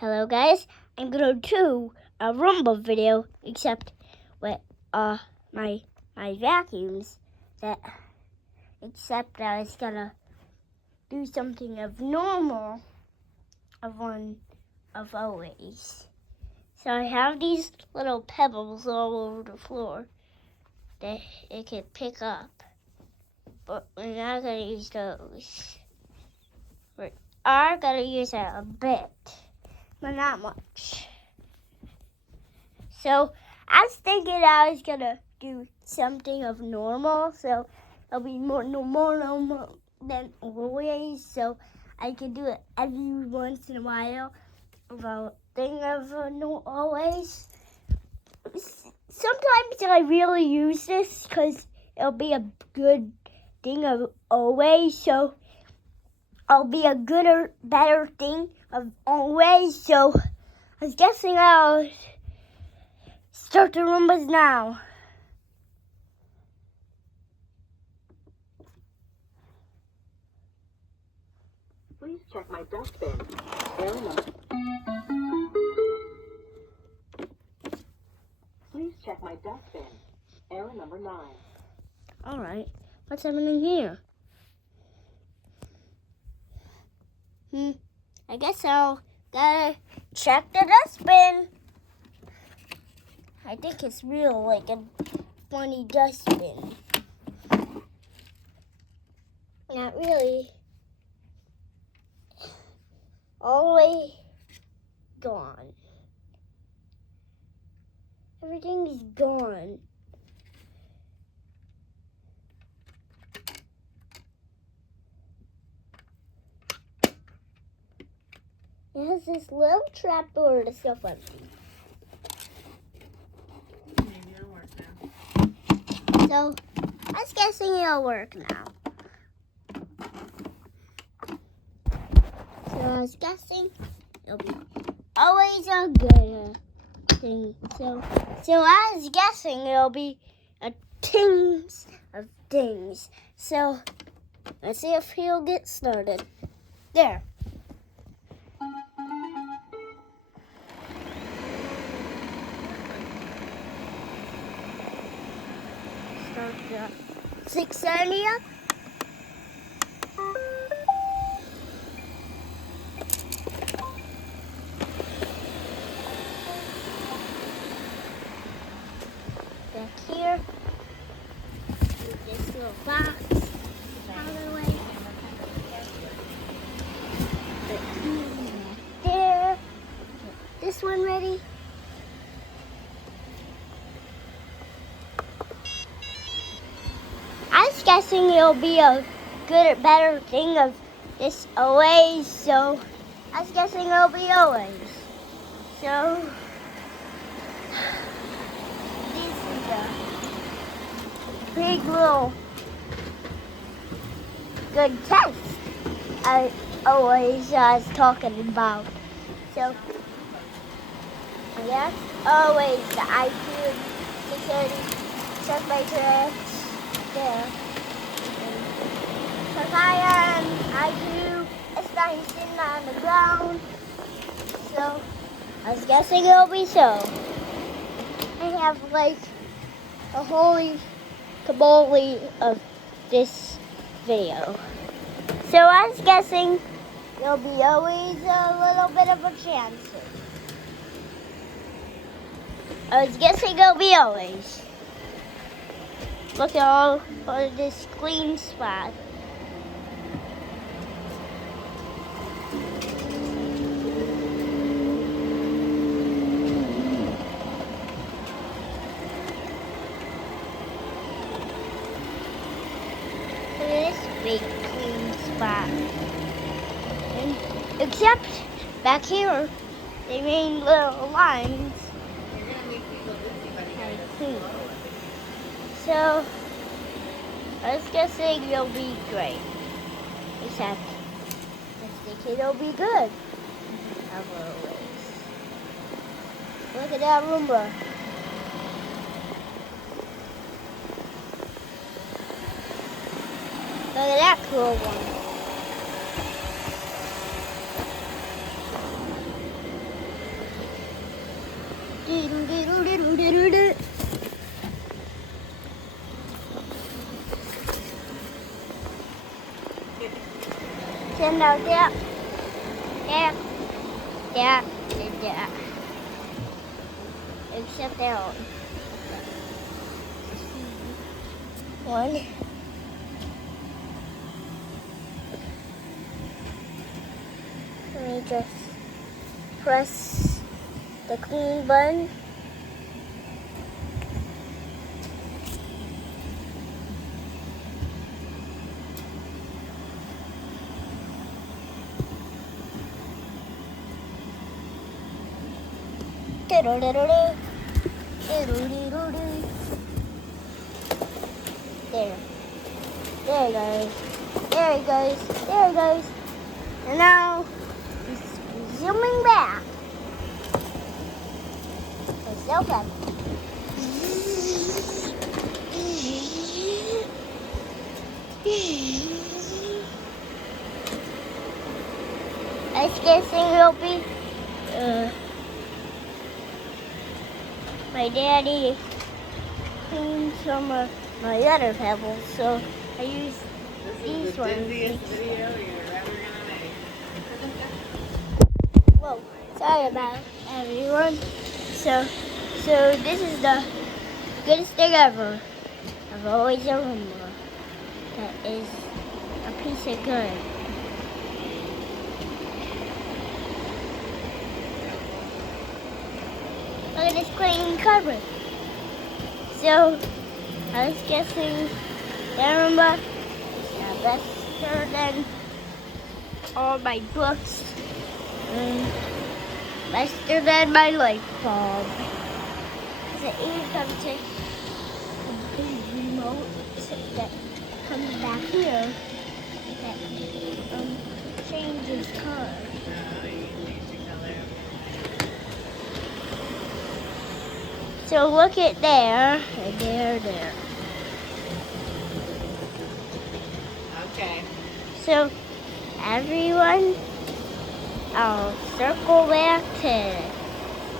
Hello guys, I'm gonna do a Roomba video except with my vacuums except I was gonna do something of normal of always. So I have these little pebbles all over the floor that it can pick up. But we're not gonna use those. We are gonna use it a bit, but not much. So I was thinking I was gonna do something of normal, so it'll be more normal than always. So I can do it every once in a while about thing of always. Sometimes I really use this because it'll be a good thing of always. So I'll be a gooder, better thing of always. So I was guessing I'll start the Roombas now. Please check my dustbin. Error number. Please check my dustbin. Error number 9. All right, what's happening here? I guess I'll gotta check the dustbin. I think it's real, like a funny dustbin. Not really. All the way gone. Everything is gone. It has this little trap door that's so empty. Maybe it'll work now. So I was guessing it'll work now. So I was guessing it'll be always a good thing. So I was guessing it'll be a tings of things. So let's see if he'll get started. There. Start the 670 up. Back here. Move this little box out of the way. There. Get this one ready. I was guessing it'll be a good or better thing of this always, so I was guessing it'll be always. So this is a big little good test I always was talking about. So yes, always the IQ 630 check my tricks. There. Because I do, it's not sitting on the ground. So I was guessing it'll be so. I have like a holy caboli of this video. So I was guessing there'll be always a little bit of a chance. I was guessing it'll be always. Look at all of this clean spot. Look at this big clean spot. And except back here, they made little lines. You're going to make me go busy, buddy. So, I was guessing it'll be great. Except, I think it'll be good. As always. Look at that Roomba. Look at that cool one. send out there, there, there, and there. Except their own. One. Let me just press the clean button. There. There it goes. There it goes. There it goes. And now he's zooming back. It's so fun. I was guessing it'll be my daddy cleaned some of my other pebbles, so I used these ones. Video you're ever gonna make. Whoa, sorry about it, everyone. So this is the goodest thing ever. I've always a Roomba. That is a piece of good. Look at this clean cover. So I was guessing the Roomba is better than all my books and better than my light bulb. So here comes a big remote that comes back here that changes color. So look at there, and there. Okay. So everyone, I'll circle back to,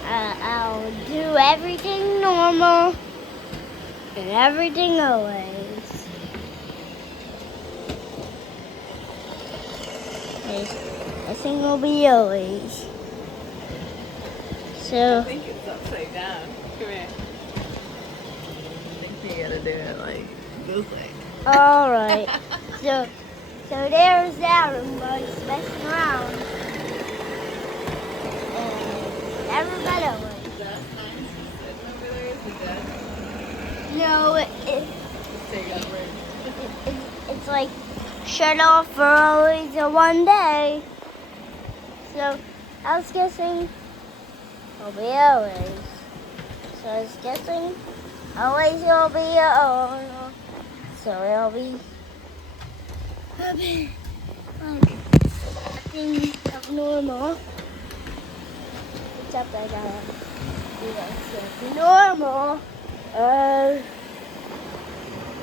I'll do everything normal and everything always. Everything will be always. So. I think it's upside down. Come here. I think you gotta do it like this way. All right. So there's that Roomba messing around. And everybody else. Is that sign sitting over there? Is it dead? No, Just take up right. it's like shut off for always a one day. So I was guessing it'll be always. So I was guessing always will be on. So it'll be like acting abnormal. Except I gotta do this normal.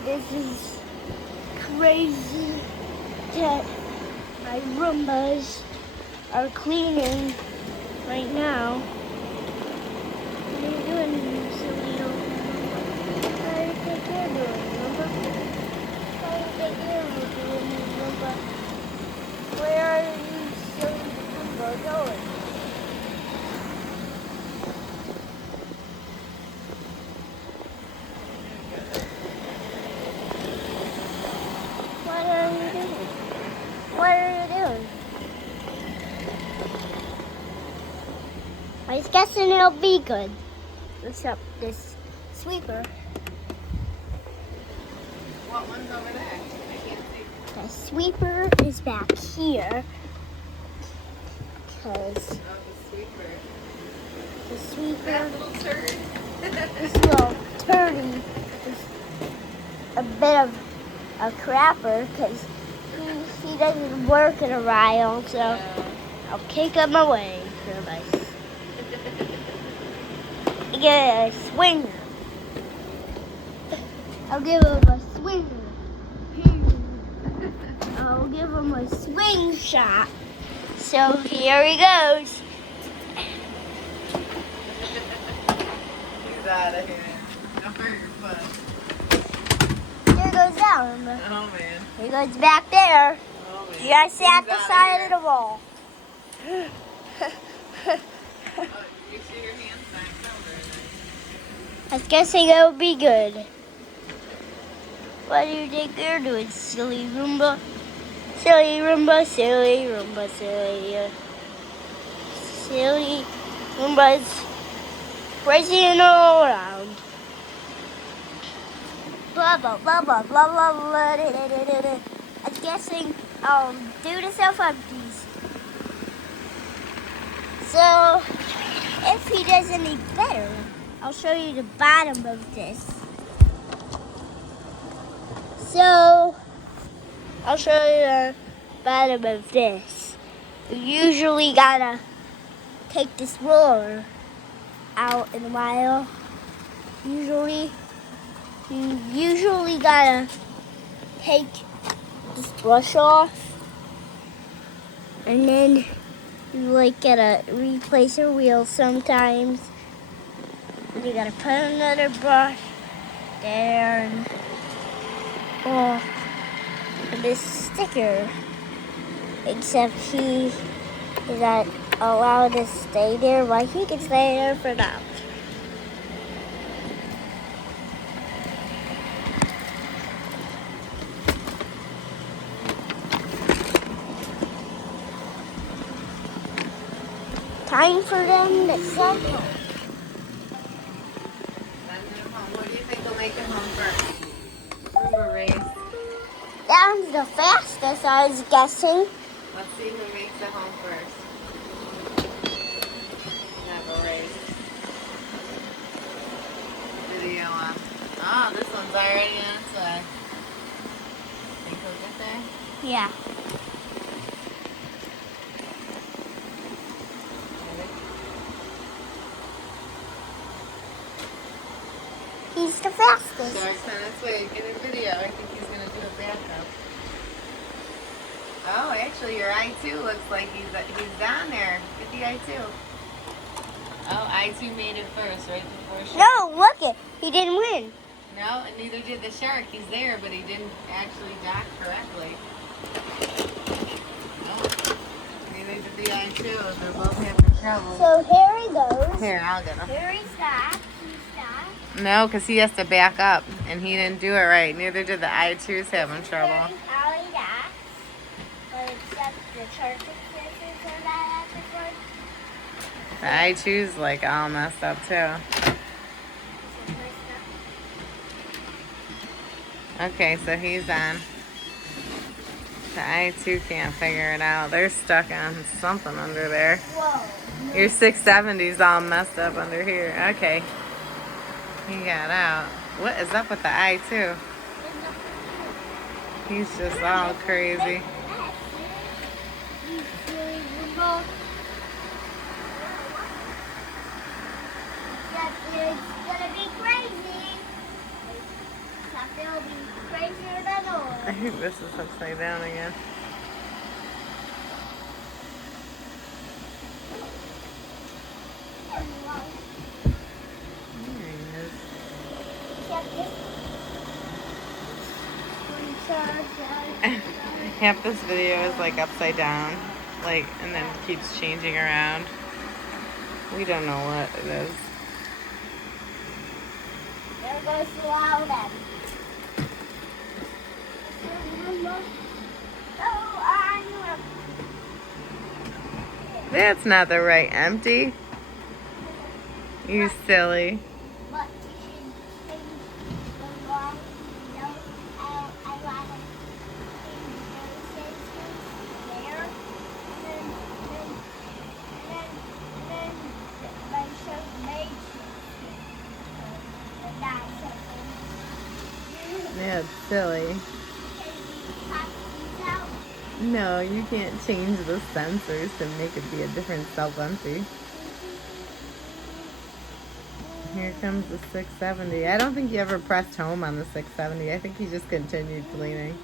This is crazy that my Roombas are cleaning right now. What are you doing, silly little Roomba? How do you take care of your Roomba? How do you take care of your Roomba? Where are you, silly Roomba, going? What are you doing? What are you doing? I was guessing it'll be good. Except this sweeper. What one's over there? I can't see. The sweeper is back here. Because Oh, the sweeper. the sweeper, That little turd. this little turdy is a bit of a crapper because he doesn't work in a while, so I'll kick him away for my get a swinger. I'll give him a swinger. I'll give him a swing shot. So here he goes. He's out of here. Don't hurt your foot. There goes that one. Oh man. He goes back there. Oh man. You gotta stay at He's the outta side here. of the wall. Oh, make sure your hand's not covered. I was guessing it would be good. What do you think you're doing, silly Roomba? Silly Roomba, silly Roomba, silly Roomba's racing all around. Blah blah blah blah blah blah blah. I'm guessing do the self empties. So if he does any better, I'll show you the bottom of this. So I'll show you the bottom of this. You usually gotta take this roller out in a while. You usually gotta take this brush off, and then you like gotta replace a wheel sometimes. And you gotta put another brush there and this sticker. Except he is not allowed to stay there, but he can stay there for now. Time for them to send home. Send him home. What do you think will make him home first? Roomba race. That one's the fastest, I was guessing. Let's see who makes it home first. Have a race. Video on. Oh, this one's already on its way. Think he'll get there? Yeah. Ready? He's the fastest. Shark's on its way. Get a video. I think he's going to do a backup. Oh, actually, your I-2 looks like he's down there. Get the I-2. Oh, I-2 made it first, right before Shark. No, look it. He didn't win. No, and neither did the Shark. He's there, but he didn't actually dock correctly. No, neither did the I-2. They're both having trouble. So here he goes. Here, I'll get him. Here he's stopped. He's stopped. No, because he has to back up, and he didn't do it right. Neither did the I-2s having trouble. Here's how he docks. But except the church fixes are not at the front. The I-2's like all messed up too. Okay, so he's on. The I-2 can't figure it out. They're stuck on something under there. Whoa. Your 670's all messed up under here. Okay. He got out. What is up with the I-2? He's just all crazy. It's gonna be crazy. Something will be crazier than all. I think this is upside down again. There he is. Half this video is like upside down, like, and then keeps changing around. We don't know what it is. There goes the loud end. That's not the right empty. You silly. But you should change the wrong note. I want to change the sentences there. And then my show made that something. Yeah, it's silly. Pop these out. No, you can't change the sensors to make it be a different self-empty. Here comes the 670. I don't think you ever pressed home on the 670. I think he just continued cleaning.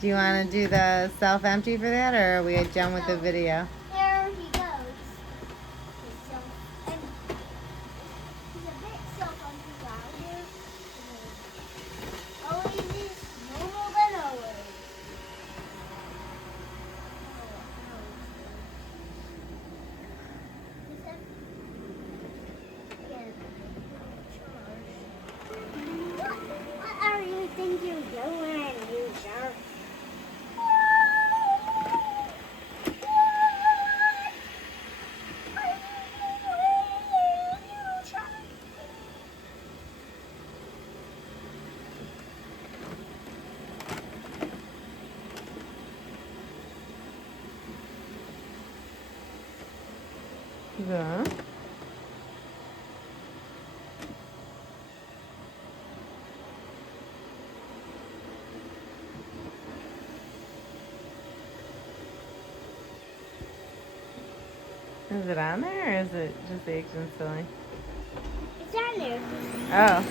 Do you want to do the self-empty for that, or are we done with the video? There he goes. He's a bit self-empty guy. Yeah. Is it on there or is it just acting silly? It's on there. Oh.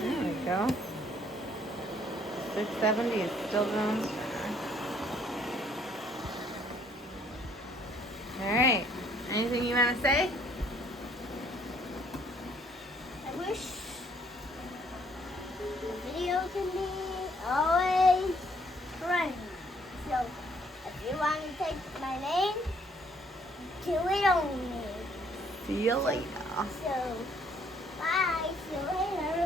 There we go. 670 is still going strong. Alright. Anything you want to say? I wish the video can be always friendly. So if you want to take my name, do it on me. See you later. So bye. See you later.